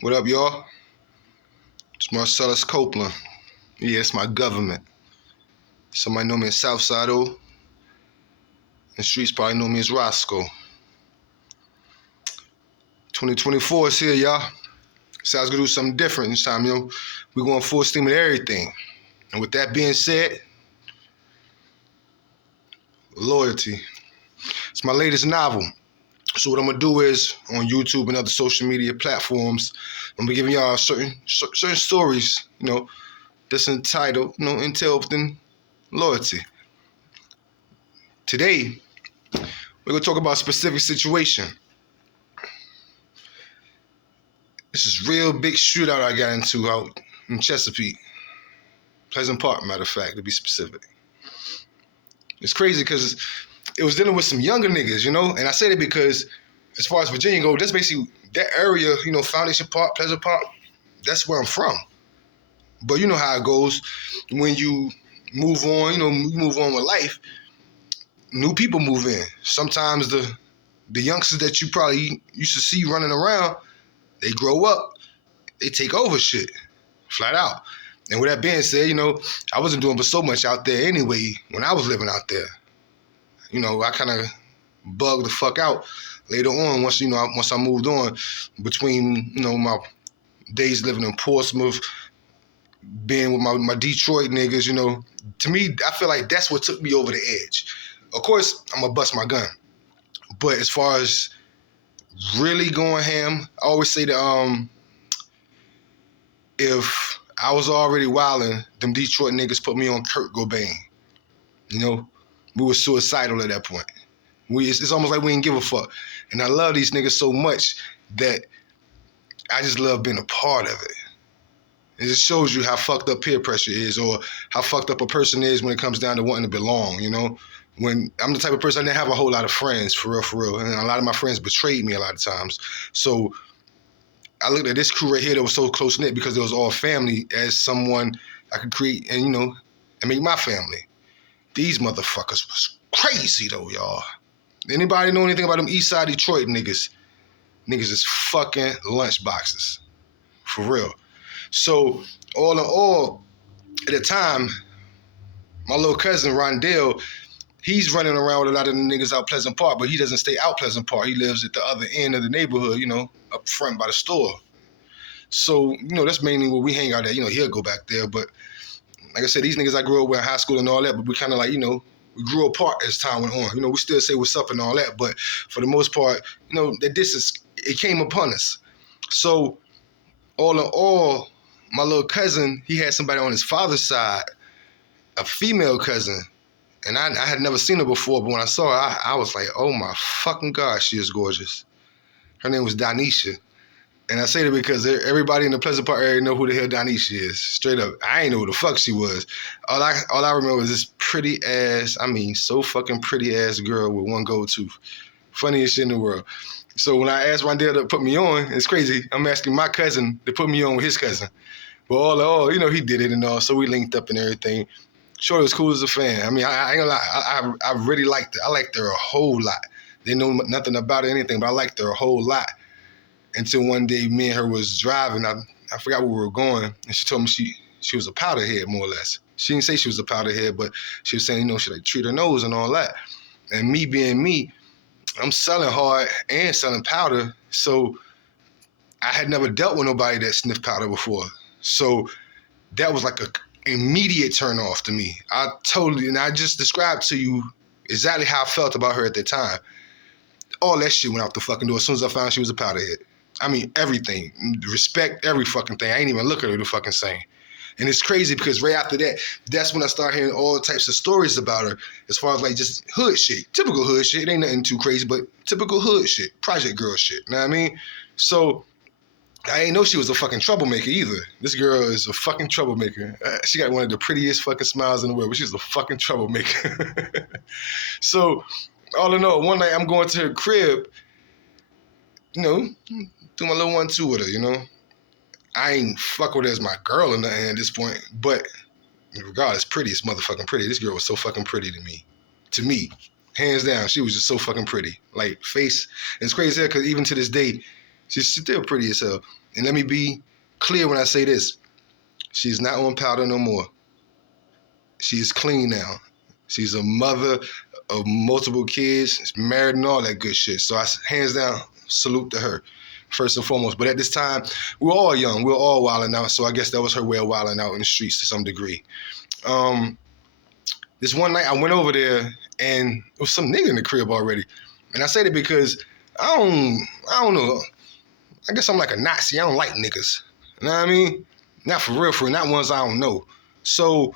What up, y'all? It's Marcellus Copeland. Yeah, it's my government. Somebody know me as Southside O. The streets probably know me as Roscoe. 2024 is here, y'all. So I was gonna do something different this time, we going full steam at everything. And with that being said, loyalty. It's my latest novel. So what I'm gonna do is on YouTube and other social media platforms, I'm gonna be giving y'all certain stories, that's entitled, entail within loyalty. Today, we're gonna talk about a specific situation. This is real big shootout I got into out in Chesapeake. Pleasant Park, matter of fact, to be specific. It's crazy because it was dealing with some younger niggas, and I say that because as far as Virginia goes, that's basically that area, Foundation Park, Pleasant Park, that's where I'm from. But you know how it goes when you move on, you move on with life, new people move in. Sometimes the youngsters that you probably used to see running around, they grow up, they take over shit, flat out. And with that being said, I wasn't doing but so much out there anyway when I was living out there. I kind of bugged the fuck out later on once I moved on between, my days living in Portsmouth, being with my Detroit niggas, To me, I feel like that's what took me over the edge. Of course, I'm going to bust my gun. But as far as really going ham, I always say that if I was already wilding, them Detroit niggas put me on Kurt Cobain. We were suicidal at that point. It's almost like we didn't give a fuck. And I love these niggas so much that I just love being a part of it. It just shows you how fucked up peer pressure is, or how fucked up a person is when it comes down to wanting to belong, When I'm the type of person, I didn't have a whole lot of friends, for real. And a lot of my friends betrayed me a lot of times. So I looked at this crew right here that was so close-knit because it was all family as someone I could create and, and make my family. These motherfuckers was crazy, though, y'all. Anybody know anything about them East Side Detroit niggas? Niggas is fucking lunchboxes. For real. So, all in all, at the time, my little cousin, Rondell, he's running around with a lot of the niggas out Pleasant Park, but he doesn't stay out Pleasant Park. He lives at the other end of the neighborhood, up front by the store. So, that's mainly where we hang out at. He'll go back there. But like I said, these niggas I grew up with in high school and all that, but we kind of like, we grew apart as time went on. We still say what's up and all that, but for the most part, that it came upon us. So, all in all, my little cousin, he had somebody on his father's side, a female cousin, and I had never seen her before, but when I saw her, I was like, oh my fucking God, she is gorgeous. Her name was Donisha. And I say that because everybody in the Pleasant Park area know who the hell Donisha is. Straight up. I ain't know who the fuck she was. All I remember was this pretty ass, so fucking pretty ass girl with one gold tooth. Funniest shit in the world. So when I asked Rondell to put me on, it's crazy. I'm asking my cousin to put me on with his cousin. But all in all, he did it and all. So we linked up and everything. Shorty was cool as a fan. I ain't gonna lie. I really liked her. I liked her a whole lot. Didn't know nothing about her, anything, but I liked her a whole lot. Until one day, me and her was driving. I forgot where we were going, and she told me she was a powder head, more or less. She didn't say she was a powder head, but she was saying, she like treat her nose and all that. And me being me, I'm selling hard and selling powder, so I had never dealt with nobody that sniffed powder before. So that was like a immediate turn off to me. And I just described to you exactly how I felt about her at the time. All that shit went out the fucking door as soon as I found she was a powder head. Everything. Respect, every fucking thing. I ain't even look at her the fucking same. And it's crazy because right after that, that's when I started hearing all types of stories about her as far as like just hood shit. Typical hood shit. It ain't nothing too crazy, but typical hood shit. Project girl shit. You know what I mean? So I ain't know she was a fucking troublemaker either. This girl is a fucking troublemaker. She got one of the prettiest fucking smiles in the world, but she's a fucking troublemaker. So all in all, one night I'm going to her crib, do my little 1-2 with her, I ain't fuck with her as my girl or nothing at this point, but regardless, pretty is motherfucking pretty. This girl was so fucking pretty to me. To me, hands down, she was just so fucking pretty. Like, face, it's crazy because even to this day, She's still pretty as hell. And let me be clear when I say this. She's not on powder no more. She's clean now. She's a mother of multiple kids, she's married and all that good shit. So I, hands down, salute to her, first and foremost. But at this time, we were all young. We were all wilding out. So I guess that was her way of wilding out in the streets to some degree. This one night I went over there and there was some nigga in the crib already. And I say that because I don't know. I guess I'm like a Nazi. I don't like niggas. You know what I mean? Not for real, not ones I don't know. So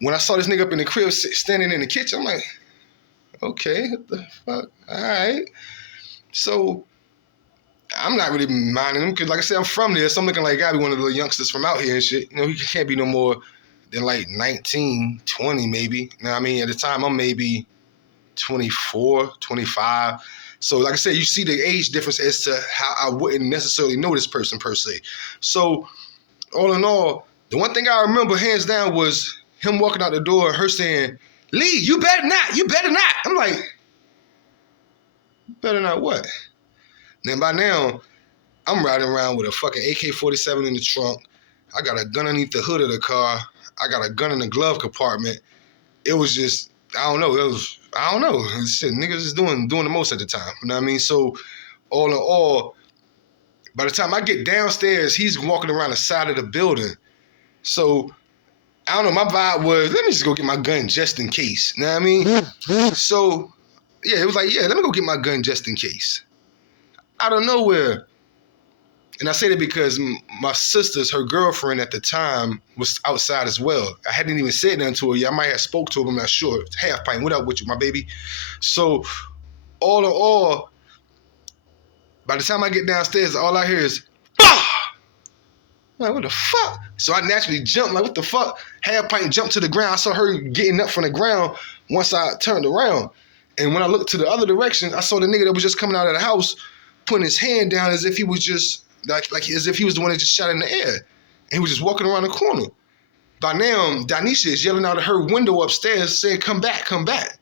when I saw this nigga up in the crib standing in the kitchen, I'm like, okay, what the fuck? All right. So I'm not really minding him because, like I said, I'm from there. So I'm looking like I gotta be one of the youngsters from out here and shit. You know, he can't be no more than like 19, 20 maybe. You know what I mean? At the time, I'm maybe 24, 25. So like I said, you see the age difference as to how I wouldn't necessarily know this person per se. So all in all, the one thing I remember hands down was him walking out the door and her saying, Lee, you better not. I'm like, better not what? Then by now, I'm riding around with a fucking AK-47 in the trunk. I got a gun underneath the hood of the car. I got a gun in the glove compartment. It was just, I don't know. Shit, niggas is doing the most at the time. You know what I mean? So all in all, by the time I get downstairs, he's walking around the side of the building. So I don't know, my vibe was, let me just go get my gun just in case. You know what I mean? So, yeah, it was like, yeah, let me go get my gun just in case. Out of nowhere, and I say that because my sister's, her girlfriend at the time was outside as well. I hadn't even said nothing to her yet. I might have spoke to her, I'm not sure. Half pint, what up with you, my baby? So, all in all, by the time I get downstairs, all I hear is, bah! I'm like, what the fuck? So I naturally jumped, like, what the fuck? Half pint jumped to the ground. I saw her getting up from the ground once I turned around. And when I looked to the other direction, I saw the nigga that was just coming out of the house putting his hand down as if he was just, like as if he was the one that just shot in the air. And he was just walking around the corner. By now, Danisha is yelling out of her window upstairs saying, come back, come back.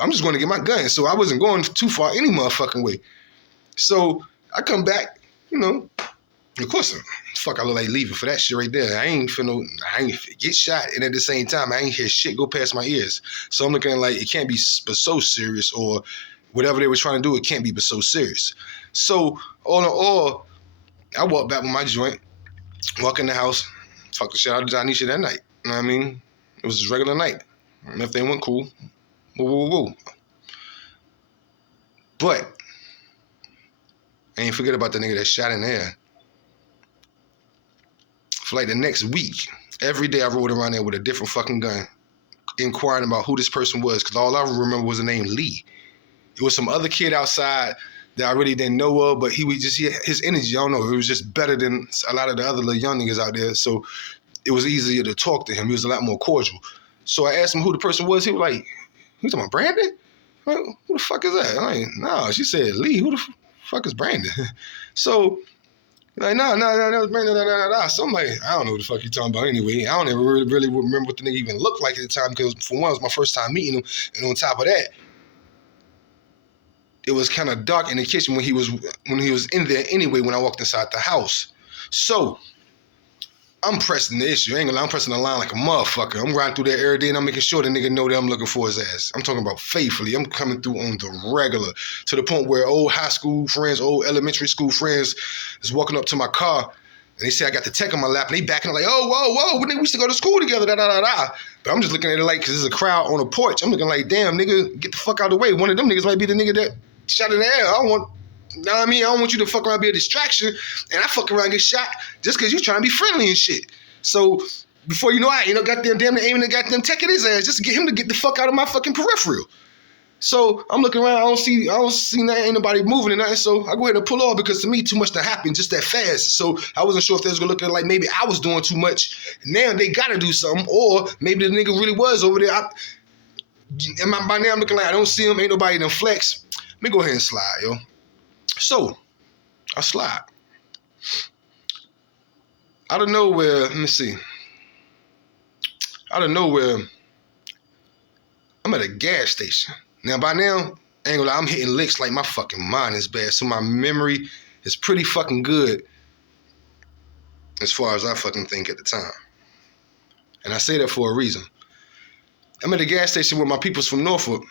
I'm just going to get my gun. So I wasn't going too far any motherfucking way. So I come back, you know, of course, fuck, I look like leaving for that shit right there. I ain't get shot, and at the same time, I ain't hear shit go past my ears. So I'm looking like it can't be but so serious, or whatever they were trying to do, it can't be but so serious. So all in all, I walked back with my joint, walk in the house, fuck the shit out of Danisha that night. You know what I mean? It was just a regular night. And everything went cool. Woo. But I ain't forget about the nigga that shot in the air. For like the next week, every day I rode around there with a different fucking gun, inquiring about who this person was, because all I remember was the name Lee. It was some other kid outside that I really didn't know of, but his energy, I don't know, it was just better than a lot of the other little young niggas out there, so it was easier to talk to him. He was a lot more cordial. So I asked him who the person was. He was like, you talking about Brandon? Like, who the fuck is that? I'm like, no, she said, Lee, who the fuck is Brandon? So, like, no, that was Brandon, So I'm like, I don't know what the fuck you talking about anyway. I don't ever really remember what the nigga even looked like at the time, because for one, it was my first time meeting him, and on top of that, it was kind of dark in the kitchen when he was in there anyway when I walked inside the house. So I'm pressing the issue. I ain't gonna lie, I'm pressing the line like a motherfucker. I'm riding through there every day and I'm making sure the nigga know that I'm looking for his ass. I'm talking about faithfully. I'm coming through on the regular, to the point where old high school friends, old elementary school friends is walking up to my car and they say I got the tech on my lap and they backing up like, oh, whoa, we used to go to school together, But I'm just looking at it like, because there's a crowd on a porch. I'm looking like, damn, nigga, get the fuck out of the way. One of them niggas might be the nigga that shot in the air. I don't want, you know what I mean? I don't want you to fuck around and be a distraction, and I fuck around and get shot just because you trying to be friendly and shit. So before you know, I ain't no goddamn aiming and goddamn tech at his ass just to get him to get the fuck out of my fucking peripheral. So I'm looking around, I don't see nothing, ain't nobody moving and nothing. So I go ahead and pull off, because to me, too much to happen just that fast. So I wasn't sure if they was gonna look at it like maybe I was doing too much. Now they gotta do something, or maybe the nigga really was over there. By now I'm looking like I don't see him, ain't nobody in flex. Let me go ahead and slide, yo. So I slide. Out of nowhere, let me see. Out of nowhere, I'm at a gas station. Now, by now, I ain't gonna lie, I'm hitting licks like my fucking mind is bad. So my memory is pretty fucking good as far as I fucking think at the time. And I say that for a reason. I'm at the gas station with my peoples from Norfolk.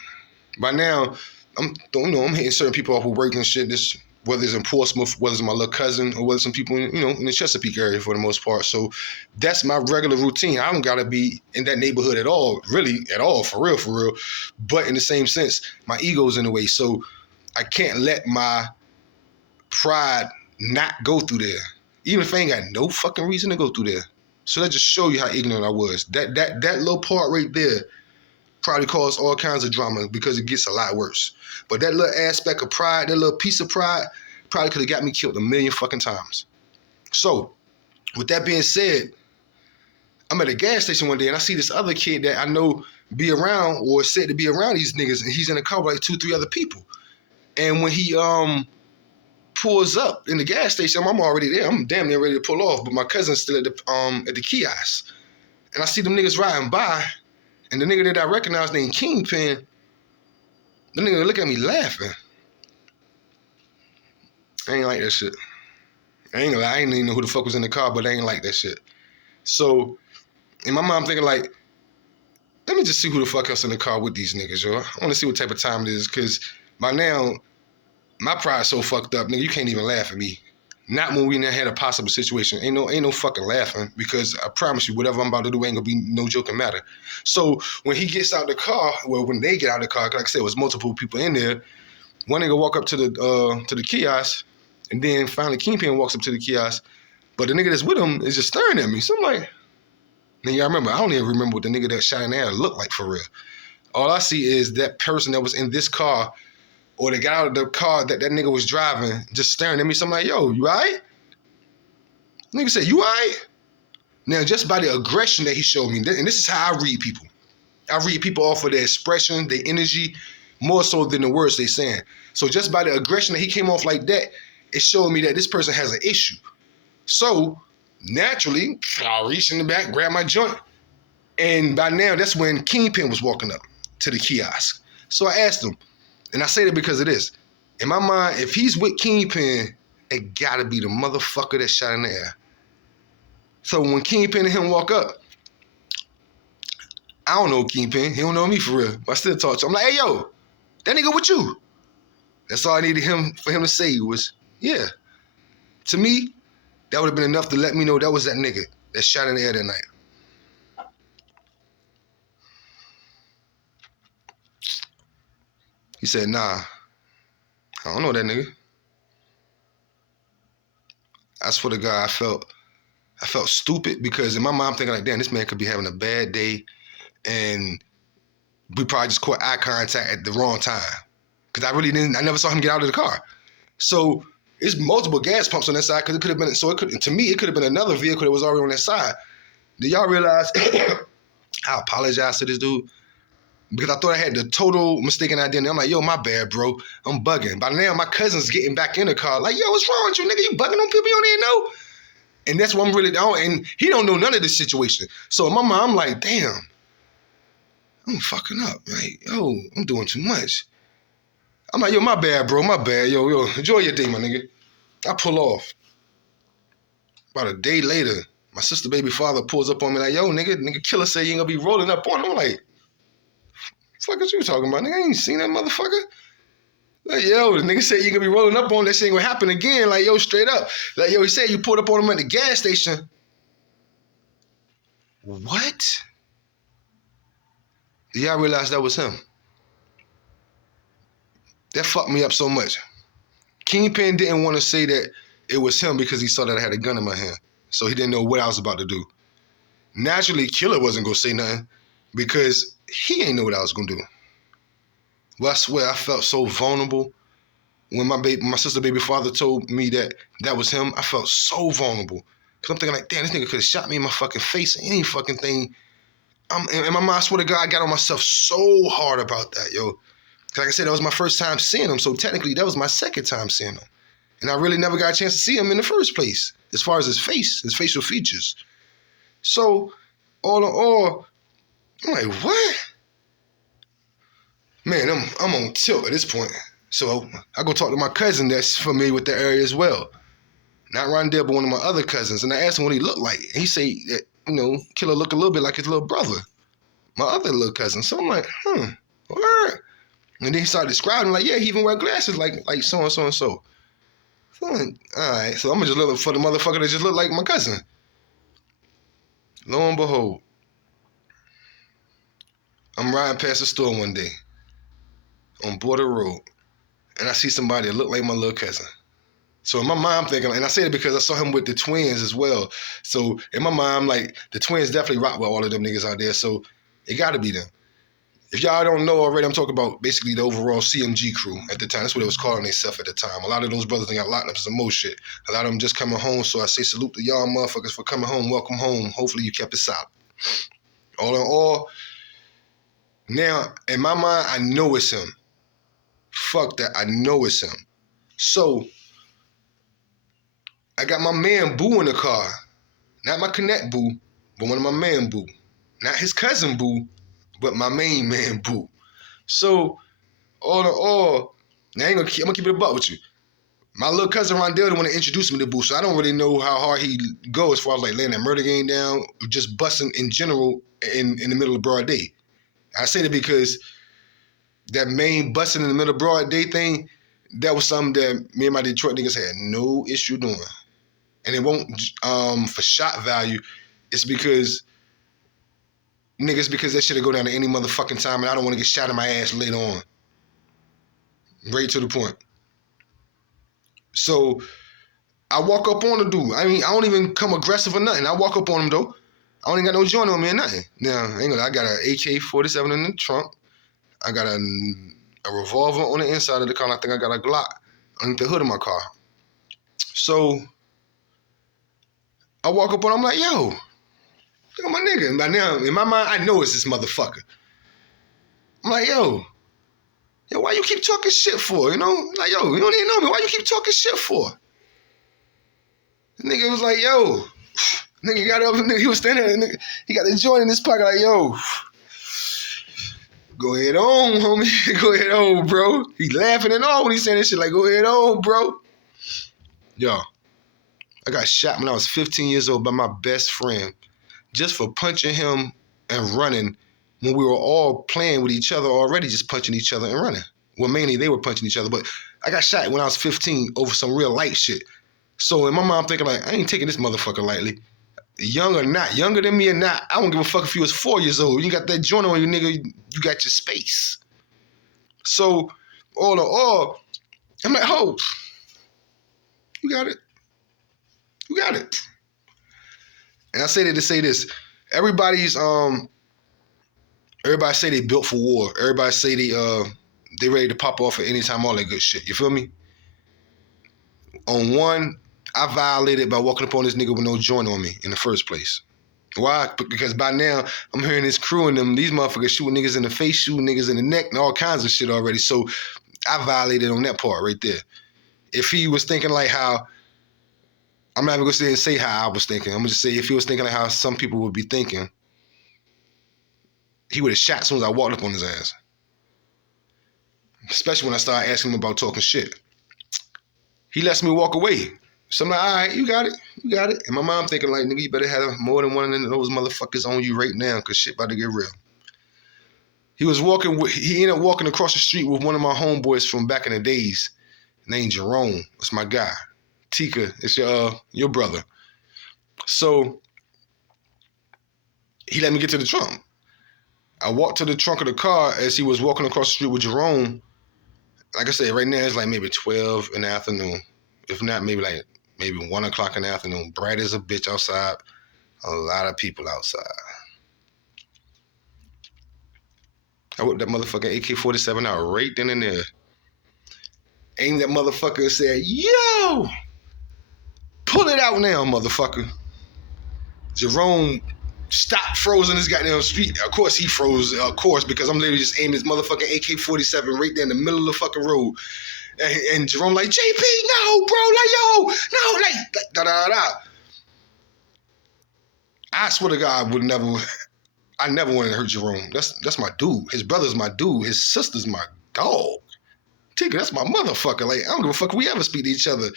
By now, I'm hitting certain people off with work and shit. This, whether it's in Portsmouth, whether it's my little cousin, or whether some people in the Chesapeake area for the most part. So that's my regular routine. I don't gotta be in that neighborhood at all, really, at all, for real. But in the same sense, my ego's in the way. So I can't let my pride not go through there. Even if I ain't got no fucking reason to go through there. So that just show you how ignorant I was. That little part right there probably caused all kinds of drama because it gets a lot worse. But that little aspect of pride, that little piece of pride, probably could have got me killed a million fucking times. So, with that being said, I'm at a gas station one day and I see this other kid that I know be around or said to be around these niggas, and he's in a car with like 2-3 other people. And when he pulls up in the gas station, I'm already there. I'm damn near ready to pull off, but my cousin's still at the kiosk. And I see them niggas riding by, and the nigga that I recognize named Kingpin, the nigga look at me laughing. I ain't like that shit. I ain't gonna lie, I ain't even know who the fuck was in the car, but I ain't like that shit. So, in my mind, I'm thinking like, let me just see who the fuck else in the car with these niggas, yo. I wanna see what type of time it is, cause by now, my pride's so fucked up, nigga, you can't even laugh at me. Not when we had a possible situation. Ain't no fucking laughing, because I promise you, whatever I'm about to do ain't gonna be no joking matter. So when he gets out the car, well, when they get out the car, like I said, it was multiple people in there. One nigga walk up to the kiosk, and then finally Kingpin walks up to the kiosk, but the nigga that's with him is just staring at me. So I'm like, now y'all remember, I don't even remember what the nigga that shot in the air looked like for real. All I see is that person that was in this car, or they got out of the car that nigga was driving, just staring at me. So I'm like, yo, you all right? Nigga said, you all right? Now, just by the aggression that he showed me, and this is how I read people. I read people off of their expression, their energy, more so than the words they saying. So just by the aggression that he came off like that, it showed me that this person has an issue. So, naturally, I'll reach in the back, grab my joint. And by now, that's when Kingpin was walking up to the kiosk. So I asked him, and I say that because of this. In my mind, if he's with Kingpin, it gotta be the motherfucker that shot in the air. So when Kingpin and him walk up, I don't know Kingpin. He don't know me for real. But I still talk to him. I'm like, hey, yo, that nigga with you? That's all I needed for him to say was, yeah. To me, that would have been enough to let me know that was that nigga that shot in the air that night. He said, nah, I don't know that nigga. I swear to God, I felt stupid because in my mind I'm thinking like, damn, this man could be having a bad day and we probably just caught eye contact at the wrong time. Cause I never saw him get out of the car. So it's multiple gas pumps on that side because it could have been, to me, it could have been another vehicle that was already on that side. Do y'all realize, I apologize to this dude because I thought I had the total mistaken identity. I'm like, yo, my bad, bro. I'm bugging. By now, my cousin's getting back in the car. Like, yo, what's wrong with you, nigga? You bugging on people you don't even know? And that's what I'm really down. And he don't know none of this situation. So in my mind, I'm like, damn, I'm fucking up. Like, yo, I'm doing too much. I'm like, yo, my bad, bro. My bad. Yo, enjoy your day, my nigga. I pull off. About a day later, my sister baby father pulls up on me like, yo, nigga Killa say you ain't gonna be rolling up on him. I'm like, fuck is you talking about, nigga? I ain't seen that motherfucker. Like, yo, the nigga said you gonna be rolling up on that shit ain't gonna happen again. Like, yo, straight up. Like, yo, he said you pulled up on him at the gas station. What? Do y'all realize that was him? That fucked me up so much. Kingpin didn't want to say that it was him because he saw that I had a gun in my hand. So he didn't know what I was about to do. Naturally, Killa wasn't gonna say nothing because he ain't know what I was gonna do. Well, I swear I felt so vulnerable. When my sister baby father told me that was him, I felt so vulnerable. Cause I'm thinking like, damn, this nigga could have shot me in my fucking face, any fucking thing. In my mind, I swear to God, I got on myself so hard about that, yo. Cause like I said, that was my first time seeing him, so technically that was my second time seeing him. And I really never got a chance to see him in the first place, as far as his face, his facial features. So, all in all, I'm like, what? Man, I'm on tilt at this point. So I go talk to my cousin that's familiar with the area as well. Not Rondell, but one of my other cousins. And I asked him what he looked like. And he say that, Killa looked a little bit like his little brother, my other little cousin. So I'm like, word. And then he started describing like, yeah, he even wear glasses like so and so and so. So I'm like, all right. So I'm gonna just look for the motherfucker that just looked like my cousin. Lo and behold, I'm riding past the store one day on Border Road, and I see somebody that looked like my little cousin. So in my mind, I'm thinking, and I say it because I saw him with the twins as well. So in my mind, I'm like, the twins definitely rock with all of them niggas out there. So it got to be them. If y'all don't know already, I'm talking about basically the overall CMG crew at the time. That's what it was calling themselves at the time. A lot of those brothers got locked up for some more shit. A lot of them just coming home. So I say salute to y'all motherfuckers for coming home. Welcome home. Hopefully you kept it solid. All in all, now in my mind, I know it's him. Fuck that. I know it's him. So I got my man Boo in the car. Not my connect Boo, but one of my man Boo. Not his cousin Boo, but my main man Boo. So, all in all, now I'm gonna keep it a buck with you. My little cousin Rondell didn't want to introduce me to Boo, so I don't really know how hard he go as far as like laying that murder game down, just busting in general in the middle of broad day. I say that because that main busting in the middle of broad day thing, that was something that me and my Detroit niggas had no issue doing. And it won't for shot value, it's because that shit'll go down at any motherfucking time, and I don't want to get shot in my ass later on. Right to the point. So I walk up on the dude. I mean, I don't even come aggressive or nothing. I walk up on him though. I don't even got no joint on me or nothing. Now, I got an AK-47 in the trunk. I got a revolver on the inside of the car. And I think I got a Glock underneath the hood of my car. So I walk up on him. I'm like, yo, look at my nigga. And by now, in my mind, I know it's this motherfucker. I'm like, yo, why you keep talking shit for? Like, yo, you don't even know me. Why you keep talking shit for? The nigga was like, yo, nigga got up, he was standing there, nigga, he got the joint in his pocket, like, yo, go ahead on, homie. Go ahead on, bro. He laughing and all when he saying this shit, like, go ahead on, bro. Yo, I got shot when I was 15 years old by my best friend just for punching him and running when we were all playing with each other already, just punching each other and running. Well, mainly they were punching each other, but I got shot when I was 15 over some real light shit. So in my mind, I'm thinking like, I ain't taking this motherfucker lightly. Young or not, younger than me or not, I don't give a fuck if you was 4 years old. You got that joint on you, nigga, you got your space. So all in all, I'm like, oh, you got it. You got it. And I say that to say this. Everybody say they built for war. Everybody say they ready to pop off at any time, all that good shit. You feel me? On one, I violated by walking up on this nigga with no joint on me in the first place. Why? Because by now, I'm hearing this crew and them, these motherfuckers shooting niggas in the face, shooting niggas in the neck, and all kinds of shit already. So I violated on that part right there. If he was thinking like how, I'm not even gonna say how I was thinking. I'm gonna just say if he was thinking like how some people would be thinking, he would have shot as soon as I walked up on his ass. Especially when I started asking him about talking shit. He lets me walk away. So I'm like, all right, you got it. You got it. And my mom thinking like, nigga, you better have more than one of those motherfuckers on you right now because shit about to get real. He ended up walking across the street with one of my homeboys from back in the days named Jerome. That's my guy. Tika, it's your brother. So he let me get to the trunk. I walked to the trunk of the car as he was walking across the street with Jerome. Like I said, right now it's like maybe 12 in the afternoon. If not, maybe 1 o'clock in the afternoon. Bright as a bitch outside. A lot of people outside. I whipped that motherfucking AK-47 out right then and there. Aimed that motherfucker and said, yo, pull it out now, motherfucker. Jerome stopped, froze in his goddamn street. Of course he froze, because I'm literally just aiming this motherfucking AK-47 right there in the middle of the fucking road. And Jerome like, JP, no, bro, like, yo, no, like, da-da-da-da. I swear to God, I never wanted to hurt Jerome. That's my dude. His brother's my dude. His sister's my dog. Tika, that's my motherfucker. Like, I don't give a fuck if we ever speak to each other.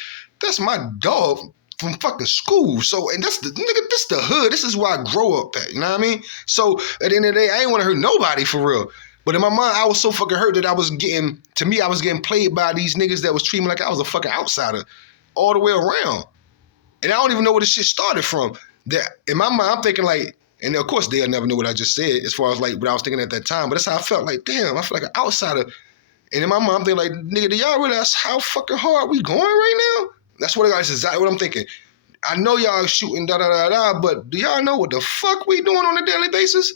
That's my dog from fucking school. So, and that's the nigga, this the hood. This is where I grow up at. You know what I mean? So at the end of the day, I ain't want to hurt nobody for real. But in my mind, I was so fucking hurt that I was getting played by these niggas that was treating me like I was a fucking outsider all the way around. And I don't even know where this shit started from. That in my mind, I'm thinking like, and of course they'll never know what I just said as far as like what I was thinking at that time. But that's how I felt. Like, damn, I feel like an outsider. And in my mind, I'm thinking like, nigga, do y'all realize how fucking hard we going right now? That's what that's exactly what I'm thinking. I know y'all shooting da-da-da-da, but do y'all know what the fuck we doing on a daily basis?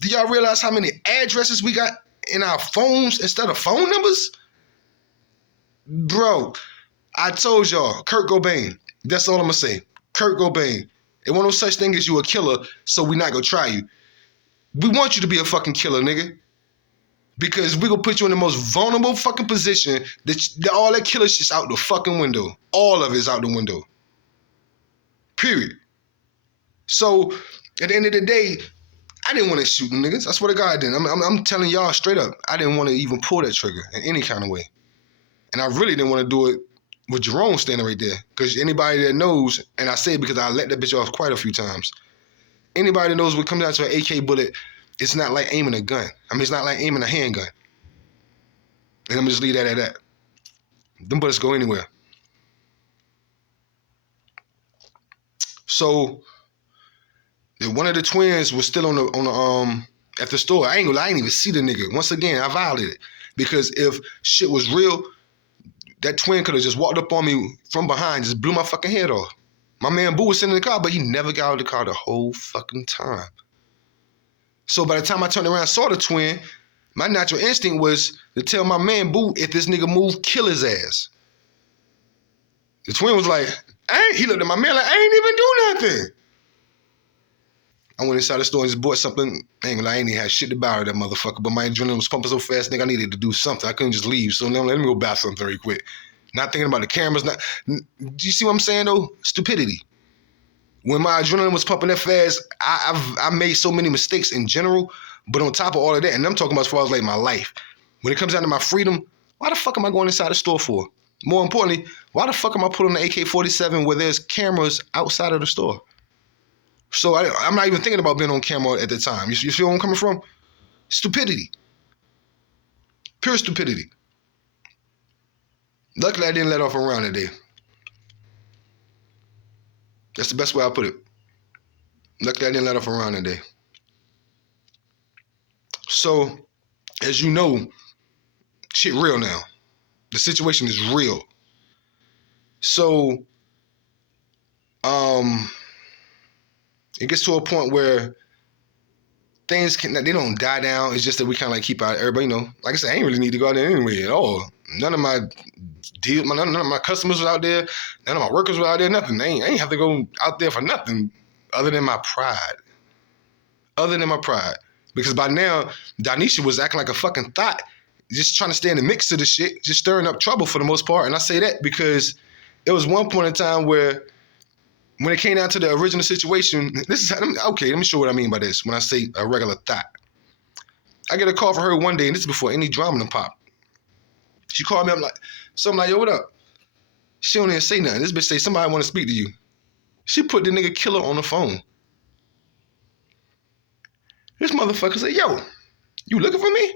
Do y'all realize how many addresses we got in our phones instead of phone numbers? Bro, I told y'all, Kurt Cobain. That's all I'm going to say. Kurt Cobain. It wasn't no such thing as you a killer, so we not going to try you. We want you to be a fucking killer, nigga. Because we gonna put you in the most vulnerable fucking position that all that killer shit's out the fucking window. All of it's out the window. Period. So, at the end of the day, I didn't want to shoot them niggas. I swear to God I didn't. I'm telling y'all straight up, I didn't want to even pull that trigger in any kind of way. And I really didn't want to do it with Jerome standing right there. Because anybody that knows, and I say it because I let that bitch off quite a few times, anybody that knows what comes down to an AK bullet, it's not like aiming a gun. I mean, it's not like aiming a handgun. And I'm just leave that at that. Them bullets go anywhere. So, one of the twins was still on the at the store. I ain't even see the nigga. Once again, I violated. Because if shit was real, that twin could have just walked up on me from behind, just blew my fucking head off. My man Boo was sitting in the car, but he never got out of the car the whole fucking time. So by the time I turned around and saw the twin, my natural instinct was to tell my man Boo, if this nigga move, kill his ass. The twin was like, he looked at my man like, I ain't even do nothing. I went inside the store and just bought something. I ain't even had shit to buy that motherfucker, but my adrenaline was pumping so fast, nigga, I needed to do something. I couldn't just leave, so let me go buy something very quick. Not thinking about the cameras. Do you see what I'm saying, though? Stupidity. When my adrenaline was pumping that fast, I made so many mistakes in general, but on top of all of that, and I'm talking about as far as like my life, when it comes down to my freedom, why the fuck am I going inside the store for? More importantly, why the fuck am I putting the AK-47 where there's cameras outside of the store? So I'm not even thinking about being on camera at the time. You feel where I'm coming from? Stupidity. Pure stupidity. Luckily, I didn't let off a round that day. That's the best way I put it. Luckily, I didn't let off a round that day. So, as you know, shit real now. The situation is real. So, it gets to a point where things they don't die down. It's just that we kind of like keep out everybody, you know. Like I said, I ain't really need to go out there anyway at all. None of my none of my customers were out there. None of my workers were out there. Nothing. I ain't have to go out there for nothing other than my pride. Because by now, Donisha was acting like a fucking thought, just trying to stay in the mix of the shit, just stirring up trouble for the most part. And I say that because it was one point in time where when it came down to the original situation, okay, let me show what I mean by this when I say a regular thought. I get a call from her one day, and this is before any drama done popped. She called me up like, something like, yo, what up? She don't even say nothing. This bitch say, somebody want to speak to you. She put the nigga Killa on the phone. This motherfucker said, yo, you looking for me?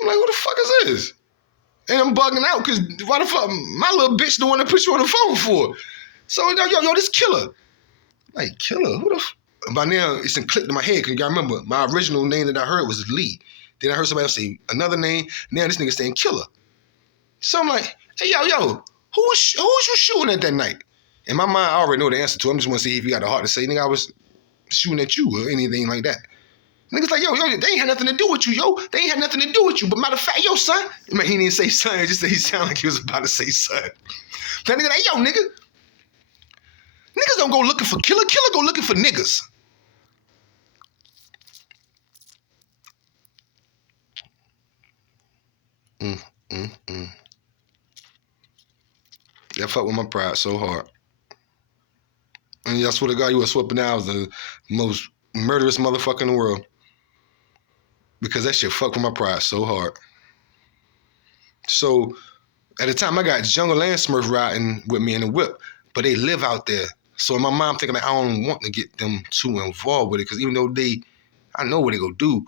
I'm like, who the fuck is this? And I'm bugging out because why the fuck, my little bitch the one that put you on the phone for? So, yo, this Killa. Like, Killa? Who the fuck? By now, it's clicked in my head because I remember my original name that I heard was Lee. Then I heard somebody else say another name. Now this nigga saying Killa. So I'm like, hey, yo, who was you shooting at that night? In my mind, I already know the answer to it. I just want to see if you got the heart to say, nigga, I was shooting at you or anything like that. Niggas like, yo, they ain't had nothing to do with you, yo. They ain't had nothing to do with you. But matter of fact, yo, son. I mean, he didn't say son. He just said he sounded like he was about to say son. That nigga like, yo, nigga. Niggas don't go looking for Killa. Killa go looking for niggas. That fucked with my pride so hard. And I swear to God, you were sweeping out as the most murderous motherfucker in the world. Because that shit fucked with my pride so hard. So at the time, I got Jungle and Smurf riding with me in the whip, but they live out there. So in my mind, I'm thinking like, I don't want to get them too involved with it, because even though I know what they go do,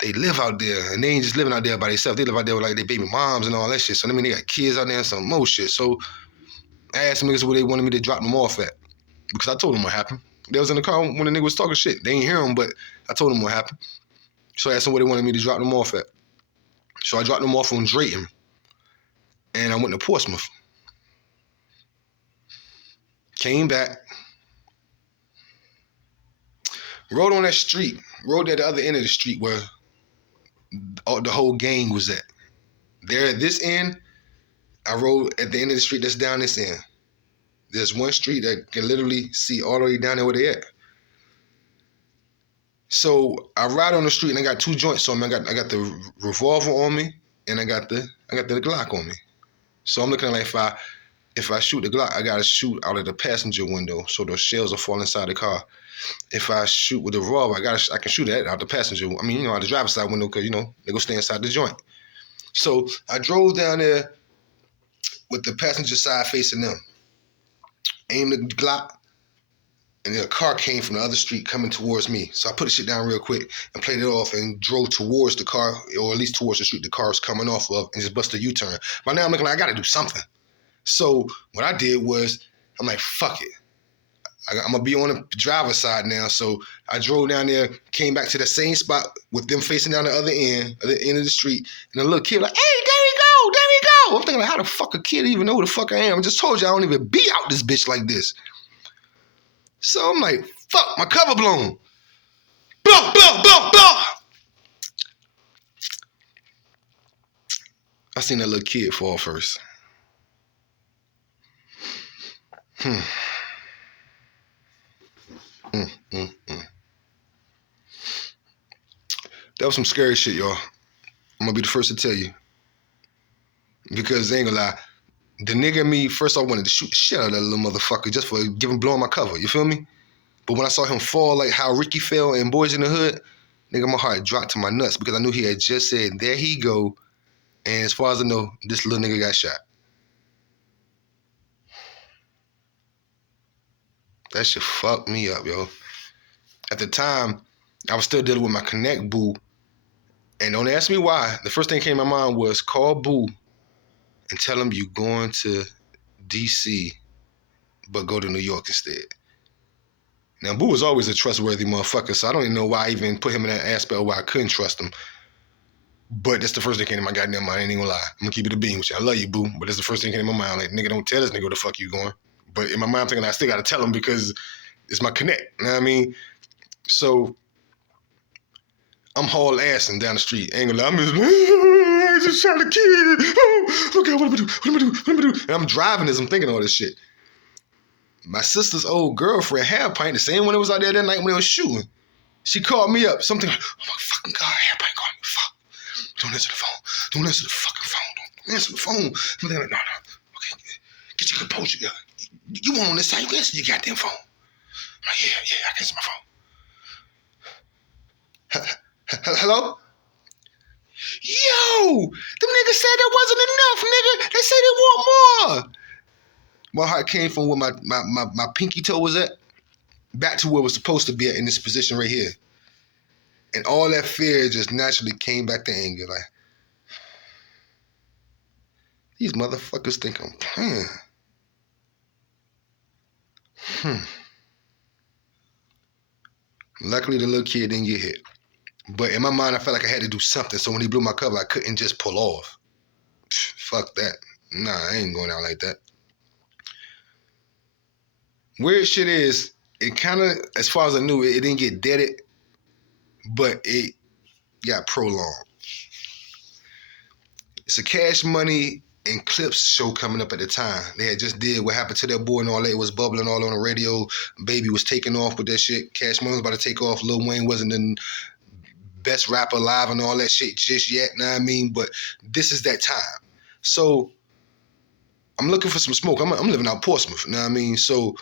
they live out there, and they ain't just living out there by themselves. They live out there with like their baby moms and all that shit. So I mean, they got kids out there and some more shit. So I asked them niggas where they wanted me to drop them off at, because I told them what happened. They was in the car when the nigga was talking shit. They ain't hear him, but I told them what happened. So I asked them where they wanted me to drop them off at. So I dropped them off on Drayton, and I went to Portsmouth. Came back, rode on that street, rode at the other end of the street where the whole gang was at. There at this end, I rode at the end of the street that's down this end. There's one street that can literally see all the way down there where they at. So I ride on the street and I got two joints on me. I got the revolver on me and I got the Glock on me. So I'm looking like if I shoot the Glock, I gotta shoot out of the passenger window so those shells will fall inside the car. If I shoot with the revolver, I can shoot that out the passenger. I mean, out the driver's side window, because they go stay inside the joint. So I drove down there with the passenger side facing them, aimed the Glock, and then a car came from the other street coming towards me. So I put the shit down real quick and played it off and drove towards the car, or at least towards the street the car was coming off of, and just bust a U-turn. By now I'm looking like I gotta do something. So what I did was, I'm like, fuck it. I'm gonna be on the driver's side now. So I drove down there, came back to the same spot with them facing down the other end of the street, and the little kid like, hey, there we go, there we go. I'm thinking like, how the fuck a kid even know who the fuck I am? I just told you I don't even be out this bitch like this. So I'm like, fuck, my cover blown. Blow, blow, blow, blow. I seen that little kid fall first. That was some scary shit, y'all. I'm gonna be the first to tell you. Because I ain't gonna lie, the nigga and me, first I wanted to shoot the shit out of that little motherfucker just for blowing my cover, you feel me? But when I saw him fall like how Ricky fell in Boys in the Hood, nigga, my heart dropped to my nuts because I knew he had just said, there he go. And as far as I know, this little nigga got shot. That shit fucked me up, yo. At the time, I was still dealing with my Connect boo. And don't ask me why. The first thing that came to my mind was call Boo and tell him you going to DC, but go to New York instead. Now, Boo was always a trustworthy motherfucker, so I don't even know why I even put him in that aspect where I couldn't trust him. But that's the first thing that came to my goddamn mind. I ain't even gonna lie. I'm gonna keep it a beam with you. I love you, Boo, but that's the first thing that came to my mind. Like, nigga, don't tell this nigga where the fuck you going. But in my mind, I'm thinking I still gotta tell him because it's my Connect. You know what I mean? So I'm haul-assing down the street. Ain't gonna lie. I just shot a kid. Oh, okay, what am I do? What am I do? What am I do? And I'm driving as I'm thinking all this shit. My sister's old girlfriend, Hair Pint, the same one that was out there that night when they was shooting, she called me up. Something like, oh my fucking God, Hair Pint called me. Fuck. Don't answer the phone. Don't answer the fucking phone. Don't answer the phone. I'm thinking like, no. Okay, get your composure, girl. You want on this side, you answer your goddamn phone. I'm like, yeah, I can answer my phone. Hello? Yo, them niggas said that wasn't enough, nigga. They said they want more. My heart came from where my pinky toe was at, back to where it was supposed to be at in this position right here. And all that fear just naturally came back to anger. Like, these motherfuckers think I'm playing. Luckily, the little kid didn't get hit. But in my mind, I felt like I had to do something. So when he blew my cover, I couldn't just pull off. Fuck that. Nah, I ain't going out like that. Weird shit is, it kind of, as far as I knew, it didn't get deaded, but it got prolonged. It's a Cash Money and Clips show coming up at the time. They had just did What Happened to Their Boy and all that. It was bubbling all on the radio. Baby was taking off with that shit. Cash Money was about to take off. Lil Wayne wasn't the best rapper alive and all that shit just yet, know what I mean? But this is that time. So I'm looking for some smoke. I'm living out Portsmouth, know what I mean? So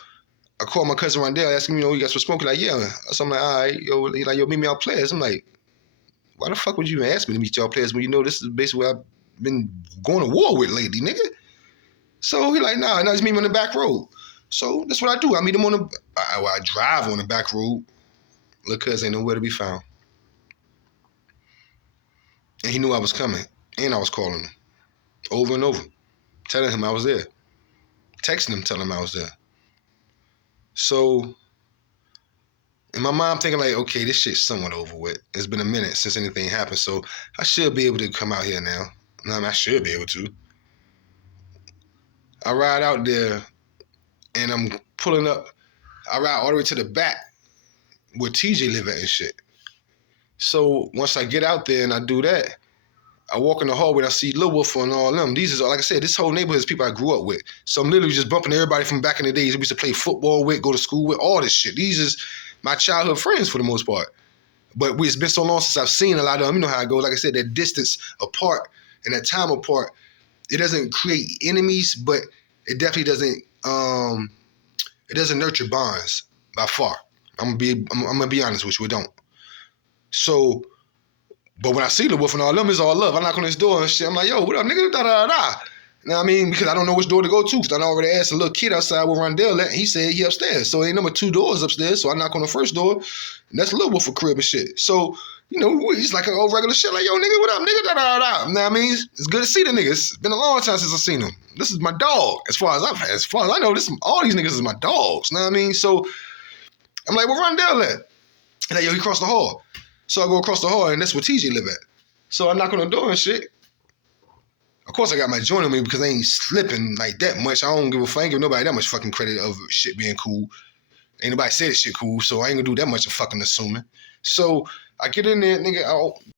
I called my cousin Rondell, asking me, you got some smoke? He's like, yeah. So I'm like, all right, yo. He's like, yo, meet me out Players. I'm like, why the fuck would you even ask me to meet y'all Players when you know this is basically where been going to war with lately, nigga. So he like, nah, just meet him on the back road. So that's what I do. I meet him on I drive on the back road. Look, cuz ain't nowhere to be found. And he knew I was coming. And I was calling him over and over, telling him I was there. Texting him, telling him I was there. So in my mind, I'm thinking like, okay, this shit's somewhat over with. It's been a minute since anything happened, so I should be able to come out here now. I mean, I should be able to. I ride out there, and I'm pulling up. I ride all the way to the back where TJ live at and shit. So once I get out there and I do that, I walk in the hallway and I see Lil Wolf and all them. These is, like I said, this whole neighborhood is people I grew up with. So I'm literally just bumping everybody from back in the days we used to play football with, go to school with, all this shit. These is my childhood friends for the most part. But it's been so long since I've seen a lot of them. You know how it goes. Like I said, that distance apart and that time apart, it doesn't create enemies, but it definitely doesn't it doesn't nurture bonds by far. I'm gonna be honest with you, it don't. So, but when I see the Wolf and all them, it's all love. I knock on this door and shit. I'm like, yo, what up, nigga? Da da da. You know what I mean? Because I don't know which door to go to. Because I already asked a little kid outside where Rondell at. He said he upstairs. So ain't number 2 doors upstairs. So I knock on the first door. And that's Lil Wolf crib and shit. So, you know, he's like an old regular shit. Like, yo, nigga, what up, nigga? Da da da. You know what I mean? It's good to see the niggas. It's been a long time since I've seen them. This is my dog. As far as I know, all these niggas is my dogs. You know what I mean? So I'm like, where Rondell at? And like, yo, he crossed the hall. So I go across the hall and that's where TJ live at. So I knock on the door and shit. Of course, I got my joint on me because I ain't slipping like that much. I don't give a fuck. I ain't give nobody that much fucking credit of shit being cool. Ain't nobody said this shit cool, so I ain't gonna do that much of fucking assuming. So I get in there, nigga.